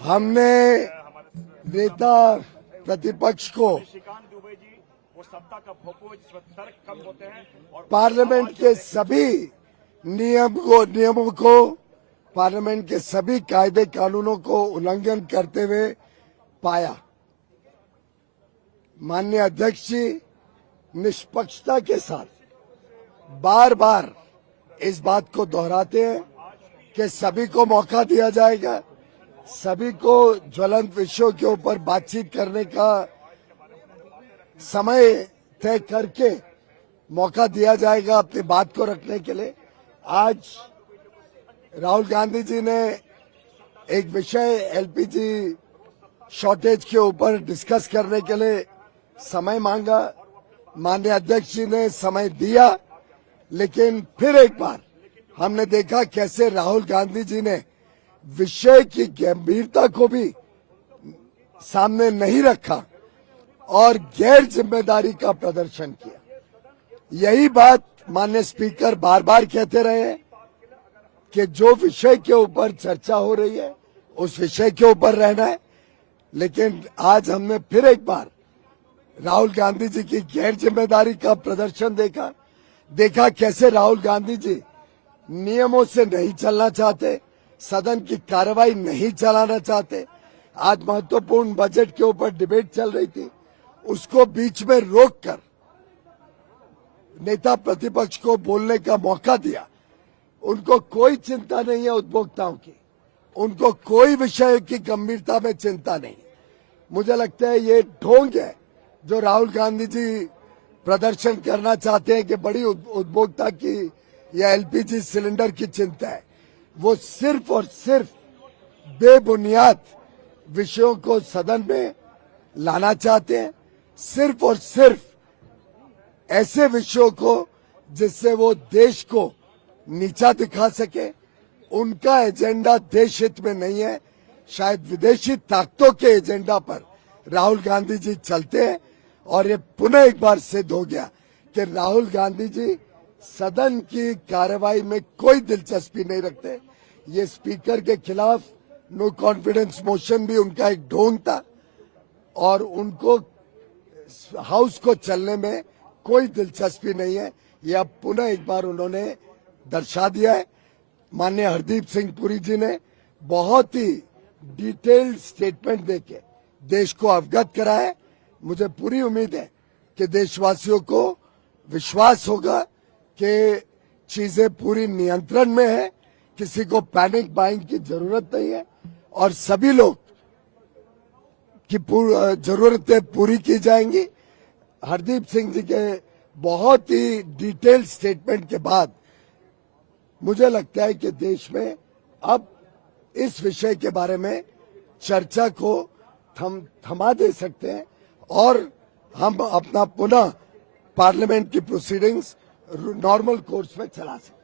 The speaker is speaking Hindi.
हमने नेता प्रतिपक्ष को पार्लियामेंट के सभी नियमों को पार्लियामेंट के सभी कायदे कानूनों को उल्लंघन करते हुए पाया। माननीय अध्यक्ष जी निष्पक्षता के साथ बार बार इस बात को दोहराते हैं कि सभी को मौका दिया जाएगा, सभी को ज्वलंत विषयों के ऊपर बातचीत करने का समय तय करके मौका दिया जाएगा अपनी बात को रखने के लिए। आज राहुल गांधी जी ने एक विषय एलपीजी शॉर्टेज के ऊपर डिस्कस करने के लिए समय मांगा। माननीय अध्यक्ष जी ने समय दिया, लेकिन फिर एक बार हमने देखा कैसे राहुल गांधी जी ने विषय की गंभीरता को भी सामने नहीं रखा और गैर जिम्मेदारी का प्रदर्शन किया। यही बात माननीय स्पीकर बार बार कहते रहे हैं कि जो विषय के ऊपर चर्चा हो रही है उस विषय के ऊपर रहना है, लेकिन आज हमने फिर एक बार राहुल गांधी जी की गैर जिम्मेदारी का प्रदर्शन देखा कैसे राहुल गांधी जी नियमों से नहीं चलना चाहते, सदन की कार्रवाई नहीं चलाना चाहते। आज महत्वपूर्ण बजट के ऊपर डिबेट चल रही थी, उसको बीच में रोककर नेता प्रतिपक्ष को बोलने का मौका दिया। उनको कोई चिंता नहीं है उपभोक्ताओं की, उनको कोई विषय की गंभीरता में चिंता नहीं। मुझे लगता है ये ढोंग है जो राहुल गांधी जी प्रदर्शन करना चाहते हैं कि बड़ी उपभोक्ता की या एलपीजी सिलेंडर की चिंता है। वो सिर्फ और सिर्फ बेबुनियाद विषयों को सदन में लाना चाहते हैं, सिर्फ और सिर्फ ऐसे विषयों को जिससे वो देश को नीचा दिखा सके। उनका एजेंडा देश हित में नहीं है, शायद विदेशी ताकतों के एजेंडा पर राहुल गांधी जी चलते हैं। और ये पुनः एक बार सिद्ध हो गया कि राहुल गांधी जी सदन की कार्रवाई में कोई दिलचस्पी नहीं रखते। ये स्पीकर के खिलाफ नो कॉन्फिडेंस मोशन भी उनका एक ढोंग था और उनको हाउस को चलने में कोई दिलचस्पी नहीं है। ये अब पुनः एक बार उन्होंने दर्शा दिया है। माननीय हरदीप सिंह पुरी जी ने बहुत ही डिटेल्ड स्टेटमेंट देके देश को अवगत कराया। मुझे पूरी उम्मीद है कि देशवासियों को विश्वास होगा कि चीजें पूरी नियंत्रण में है, किसी को पैनिक बाइंग की जरूरत नहीं है और सभी लोग की जरूरतें पूरी की जाएंगी। हरदीप सिंह जी के बहुत ही डिटेल्ड स्टेटमेंट के बाद मुझे लगता है कि देश में अब इस विषय के बारे में चर्चा को थमा दे सकते हैं और हम अपना पुनः पार्लियामेंट की प्रोसीडिंग्स नॉर्मल कोर्स में चला सकते हैं।